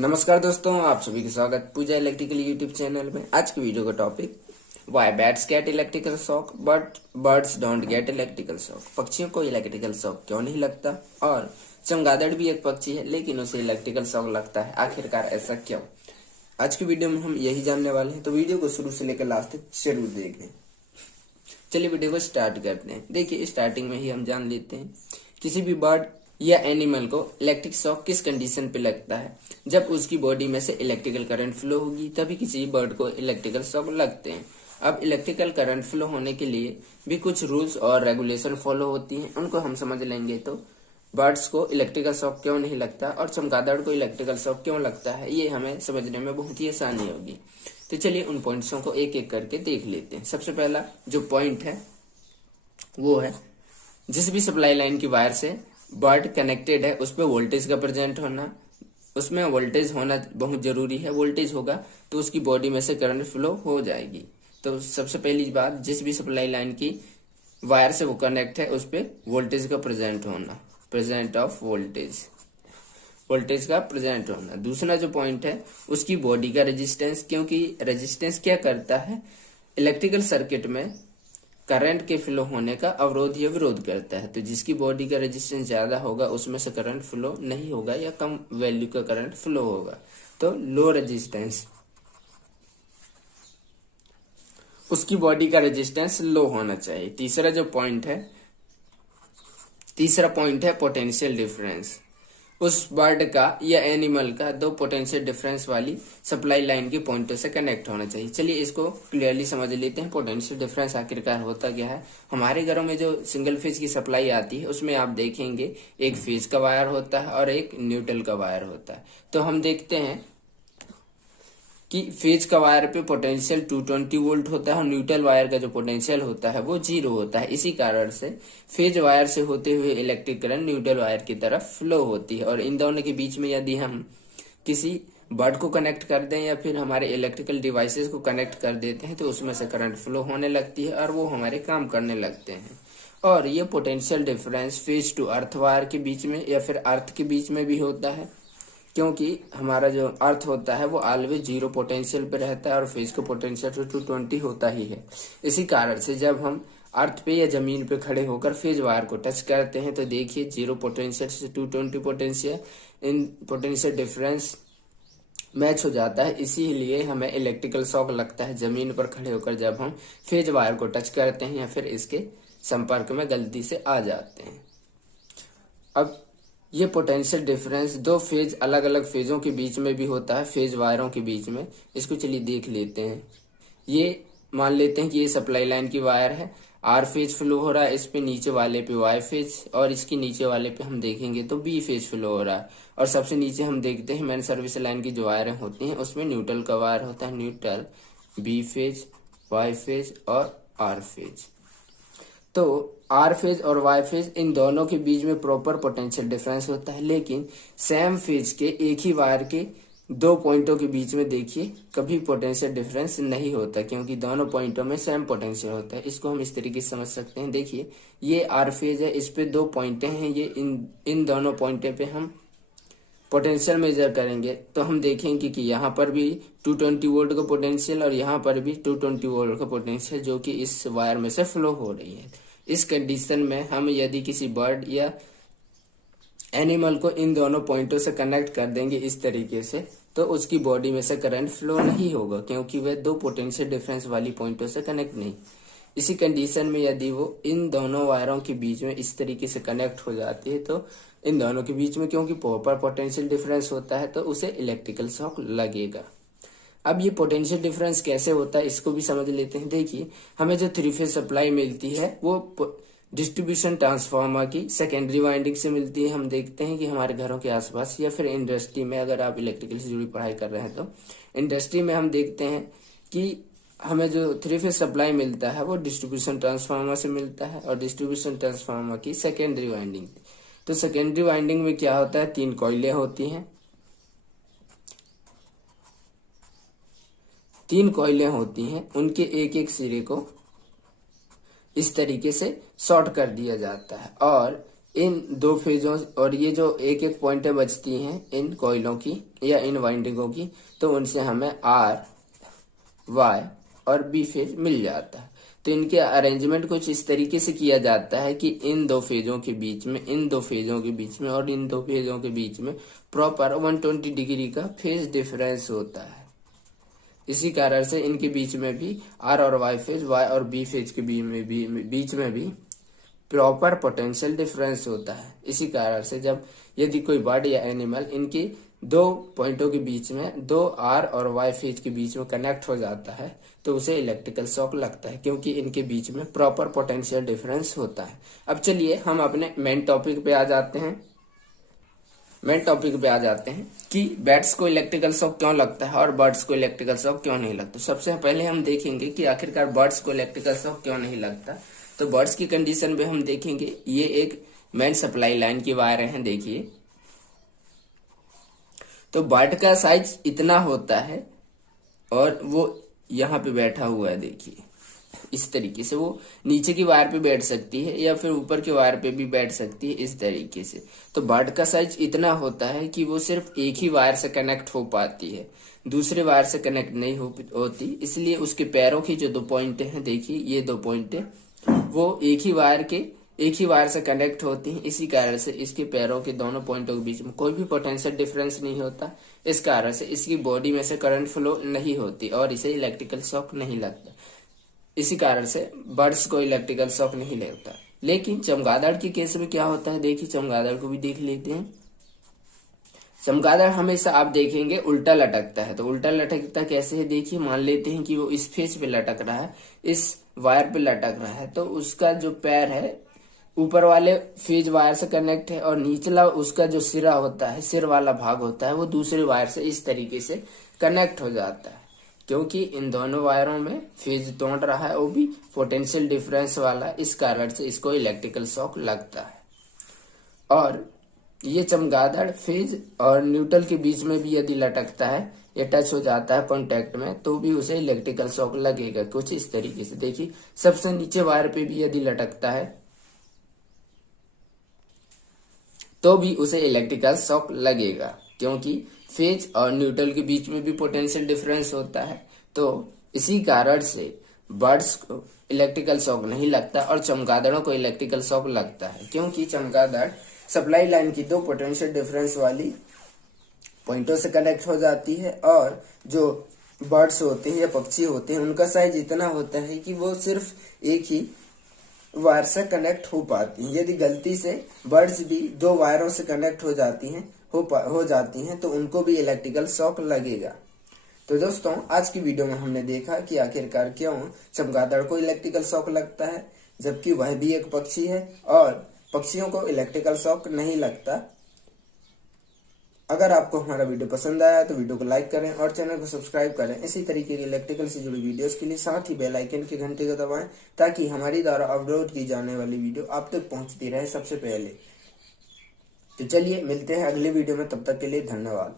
नमस्कार दोस्तों, आप सभी का स्वागत पूजा इलेक्ट्रिकल यूट्यूब चैनल में। आज की वीडियो का topic why bats get electrical shock but birds don't get electrical shock. पक्षियों को इलेक्ट्रिकल शॉक क्यों नहीं लगता और चमगादड़ भी एक पक्षी है लेकिन उसे इलेक्ट्रिकल शॉक लगता है, आखिरकार ऐसा क्यों? आज की वीडियो में हम यही जानने वाले हैं, तो वीडियो को शुरू से लेकर लास्ट तक जरूर देखें। चलिए वीडियो को स्टार्ट करते हैं। देखिए, स्टार्टिंग में ही हम जान लेते हैं किसी भी बर्ड या एनिमल को इलेक्ट्रिक शॉक किस कंडीशन पे लगता है। जब उसकी बॉडी में से इलेक्ट्रिकल करंट फ्लो होगी तभी किसी बर्ड को इलेक्ट्रिकल शॉक लगते हैं। अब इलेक्ट्रिकल करंट फ्लो होने के लिए भी कुछ रूल्स और रेगुलेशन फॉलो होती हैं, उनको हम समझ लेंगे तो बर्ड्स को इलेक्ट्रिकल शॉक क्यों नहीं लगता और चमगादड़ को इलेक्ट्रिकल शॉक क्यों लगता है, ये हमें समझने में बहुत ही आसानी होगी। तो चलिए उन पॉइंट्सों को एक एक करके देख लेते हैं। सबसे पहला जो पॉइंट है वो है, जिस भी सप्लाई लाइन की वायर से बर्ड कनेक्टेड है उस पर वोल्टेज का प्रेजेंट होना, उसमें वोल्टेज होना बहुत जरूरी है। वोल्टेज होगा तो उसकी बॉडी में से करंट फ्लो हो जाएगी। तो सबसे पहली बात, जिस भी सप्लाई लाइन की वायर से वो कनेक्ट है उस पर वोल्टेज का प्रेजेंट होना, प्रेजेंट ऑफ वोल्टेज, वोल्टेज का प्रेजेंट होना। दूसरा जो पॉइंट है उसकी बॉडी का रेजिस्टेंस, क्योंकि रेजिस्टेंस क्या करता है, इलेक्ट्रिकल सर्किट में करंट के फ्लो होने का अवरोध या विरोध करता है। तो जिसकी बॉडी का रेजिस्टेंस ज्यादा होगा उसमें से करंट फ्लो नहीं होगा या कम वैल्यू का करंट फ्लो होगा। तो लो रेजिस्टेंस, उसकी बॉडी का रेजिस्टेंस लो होना चाहिए। तीसरा पॉइंट है पोटेंशियल डिफरेंस। उस बर्ड का या एनिमल का दो पोटेंशियल डिफरेंस वाली सप्लाई लाइन के पॉइंटों से कनेक्ट होना चाहिए। चलिए इसको क्लियरली समझ लेते हैं। पोटेंशियल डिफरेंस आखिरकार होता क्या है। हमारे घरों में जो सिंगल फेज की सप्लाई आती है उसमें आप देखेंगे एक फेज का वायर होता है और एक न्यूट्रल का वायर होता है। तो हम देखते हैं कि फेज का वायर पे पोटेंशियल 220 वोल्ट होता है और न्यूट्रल वायर का जो पोटेंशियल होता है वो 0 होता है। इसी कारण से फेज वायर से होते हुए इलेक्ट्रिक करंट न्यूट्रल वायर की तरफ फ्लो होती है। और इन दोनों के बीच में यदि हम किसी बर्ड को कनेक्ट कर दें या फिर हमारे इलेक्ट्रिकल डिवाइसेस को कनेक्ट कर देते हैं तो उसमें से करंट फ्लो होने लगती है और वो हमारे काम करने लगते हैं। और ये potential difference phase to earth wire के बीच में या फिर अर्थ के बीच में भी होता है, क्योंकि हमारा जो अर्थ होता है वो ऑलवेज 0 पोटेंशियल पे रहता है और फेज का पोटेंशियल 220 होता ही है। इसी कारण से जब हम अर्थ पे या जमीन पे खड़े होकर फेज वायर को टच करते हैं तो देखिए 0 पोटेंशियल से 220 potential, in potential difference match हो जाता है। इसीलिए हमें इलेक्ट्रिकल शॉक लगता है जमीन पर खड़े होकर जब हम फेज वायर को टच करते हैं या फिर इसके संपर्क में गलती से आ जाते हैं। अब ये पोटेंशियल डिफरेंस दो फेज, अलग अलग फेजों के बीच में भी होता है, फेज वायरों के बीच में। इसको चलिए देख लेते हैं। ये मान लेते हैं कि ये सप्लाई लाइन की वायर है, आर फेज फ्लो हो रहा है, इस पे नीचे वाले पे वाई फेज और इसके नीचे वाले पे हम देखेंगे तो बी फेज फ्लो हो रहा है। और सबसे नीचे हम देखते हैं मेन सर्विस लाइन की जो वायरें होती हैं उसमें न्यूट्रल का वायर होता है, neutral, B phase, Y phase और आर फेज। तो आर फेज और वाई फेज इन दोनों के बीच में प्रॉपर पोटेंशियल डिफरेंस होता है, लेकिन सेम फेज के एक ही वायर के दो पॉइंटों के बीच में देखिए कभी पोटेंशियल डिफरेंस नहीं होता, क्योंकि दोनों पॉइंटों में सेम पोटेंशियल होता है। इसको हम इस तरीके से समझ सकते हैं। देखिए ये आर फेज है, इस पे दो पॉइंटें हैं, ये इन दोनों पॉइंटों पे हम पोटेंशियल मेजर करेंगे तो हम देखेंगे कि यहाँ पर भी 220 वोल्ट का पोटेंशियल और यहाँ पर भी 220 वोल्ट का पोटेंशियल जो कि इस वायर में से फ्लो हो रही है। इस कंडीशन में हम यदि किसी बर्ड या एनिमल को इन दोनों पॉइंटों से कनेक्ट कर देंगे इस तरीके से तो उसकी बॉडी में से करंट फ्लो नहीं होगा, क्योंकि वह दो पोटेंशियल डिफरेंस वाली पॉइंटों से कनेक्ट नहीं। इसी कंडीशन में यदि वो इन दोनों वायरों के बीच में इस तरीके से कनेक्ट हो जाती है तो इन दोनों के बीच में क्योंकि प्रॉपर पोटेंशियल डिफरेंस होता है तो उसे इलेक्ट्रिकल शॉक लगेगा। अब ये पोटेंशियल डिफरेंस कैसे होता है इसको भी समझ लेते हैं। देखिए हमें जो 3 फेज सप्लाई मिलती है वो डिस्ट्रीब्यूशन ट्रांसफार्मर की सेकेंडरी वाइंडिंग से मिलती है। हम देखते हैं कि हमारे घरों के आसपास या फिर इंडस्ट्री में, अगर आप इलेक्ट्रिकल से जुड़ी पढ़ाई कर रहे हैं तो इंडस्ट्री में हम देखते हैं कि हमें जो 3 फेज सप्लाई मिलता है वो डिस्ट्रीब्यूशन ट्रांसफार्मर से मिलता है और डिस्ट्रीब्यूशन ट्रांसफार्मर की सेकेंडरी वाइंडिंग। तो सेकेंडरी वाइंडिंग में क्या होता है, 3 कॉइलें होती हैं, 3 कॉइलें होती हैं, उनके एक एक सिरे को इस तरीके से शॉर्ट कर दिया जाता है और इन दो फेजों और ये जो एक एक पॉइंटें बचती हैं इन कॉइलों की या इन वाइंडिंगों की, तो उनसे हमें आर, वाई और बी फेज मिल जाता है। तो इनके अरेंजमेंट कुछ इस तरीके से किया जाता है कि इन दो फेजों के बीच में, इन दो फेजों के बीच में और इन दो फेजों के बीच में प्रॉपर 120 डिग्री का फेज डिफरेंस होता है। इसी कारण से इनके बीच में भी आर और वाई फेज, वाई और बी फेज के बीच में भी प्रॉपर पोटेंशियल डिफरेंस होता है। इसी कारण से जब यदि कोई बर्ड या एनिमल इनकी दो पॉइंटों के बीच में, दो आर और वाई फेज के बीच में कनेक्ट हो जाता है, तो उसे इलेक्ट्रिकल शॉक लगता है, क्योंकि इनके बीच में प्रॉपर पोटेंशियल डिफरेंस होता है। अब चलिए हम अपने मेन टॉपिक पे आ जाते हैं कि बैट्स को इलेक्ट्रिकल शॉक क्यों लगता है और बर्ड्स को इलेक्ट्रिकल शॉक क्यों नहीं लगता। सबसे पहले हम देखेंगे कि आखिरकार बर्ड्स को इलेक्ट्रिकल शॉक क्यों नहीं लगता। तो बर्ड्स की कंडीशन में हम देखेंगे, ये एक मेन सप्लाई लाइन की वायर हैं, देखिए। तो बर्ड का साइज इतना होता है और वो यहाँ पे बैठा हुआ है, देखिए इस तरीके से। वो नीचे की वायर पे बैठ सकती है या फिर ऊपर की वायर पे भी बैठ सकती है, इस तरीके से। तो बर्ड का साइज इतना होता है कि वो सिर्फ एक ही वायर से कनेक्ट हो पाती है, दूसरे वायर से कनेक्ट नहीं होती। इसलिए उसके पैरों की जो दो पॉइंटें हैं, देखिए ये दो पॉइंटें, वो एक ही वायर से कनेक्ट होती हैं। इसी कारण से इसके पैरों के दोनों पॉइंटों के बीच में कोई भी पोटेंशियल डिफरेंस नहीं होता। इस कारण से इसकी बॉडी में से करंट फ्लो नहीं होती और इसे इलेक्ट्रिकल शॉक नहीं लगता। इसी कारण से बर्ड्स को इलेक्ट्रिकल शॉक नहीं लगता। लेकिन चमगादड़ के केस में क्या होता है, देखिए चमगादड़ को भी देख लेते हैं। चमगादड़ हमेशा आप देखेंगे उल्टा लटकता है। तो उल्टा लटकता कैसे है, देखिए मान लेते हैं कि वो इस फेज पे लटक रहा है, इस वायर पे लटक रहा है, तो उसका जो पैर है ऊपर वाले फेज वायर से कनेक्ट है और निचला उसका जो सिरा होता है, सिर वाला भाग होता है, वो दूसरे वायर से इस तरीके से कनेक्ट हो जाता है। क्योंकि इन दोनों वायरों में फेज तोड़ रहा है, वो भी पोटेंशियल डिफरेंस वाला, इस कारण से इसको इलेक्ट्रिकल शॉक लगता है। और ये चमगादड़ फेज और न्यूट्रल के बीच में भी यदि लटकता है या टच हो जाता है कांटेक्ट में, तो भी उसे इलेक्ट्रिकल शॉक लगेगा, कुछ इस तरीके से। देखिए सबसे नीचे वायर पे भी यदि लटकता है तो भी उसे इलेक्ट्रिकल शॉक लगेगा, क्योंकि फेज और न्यूट्रल के बीच में भी पोटेंशियल डिफरेंस होता है। तो इसी कारण से बर्ड्स को इलेक्ट्रिकल शॉक नहीं लगता और चमगादड़ों को इलेक्ट्रिकल शॉक लगता है, क्योंकि चमगादड़ सप्लाई लाइन की दो पोटेंशियल डिफरेंस वाली पॉइंटों से कनेक्ट हो जाती है। और जो बर्ड्स होते हैं या पक्षी होते हैं, उनका साइज इतना होता है कि वो सिर्फ एक ही वायर से कनेक्ट हो पाती हैं। यदि गलती से बर्ड्स भी दो वायरों से कनेक्ट हो जाती हैं तो उनको भी इलेक्ट्रिकल शॉक लगेगा। तो दोस्तों आज की वीडियो में हमने देखा कि आखिरकार क्यों चमगादड़ को इलेक्ट्रिकल शॉक लगता है, जबकि वह भी एक पक्षी है और पक्षियों को इलेक्ट्रिकल शॉक नहीं लगता। अगर आपको हमारा वीडियो पसंद आया तो वीडियो को लाइक करें और चैनल को सब्सक्राइब करें। इसी तरीके के इलेक्ट्रिकल से जुड़ी वीडियोस के लिए साथ ही बेल आइकन की घंटी को दबाएं, ताकि हमारी द्वारा अपलोड की जाने वाली वीडियो आप तक पहुंचती रहे सबसे पहले। तो चलिए मिलते हैं अगले वीडियो में, तब तक के लिए धन्यवाद।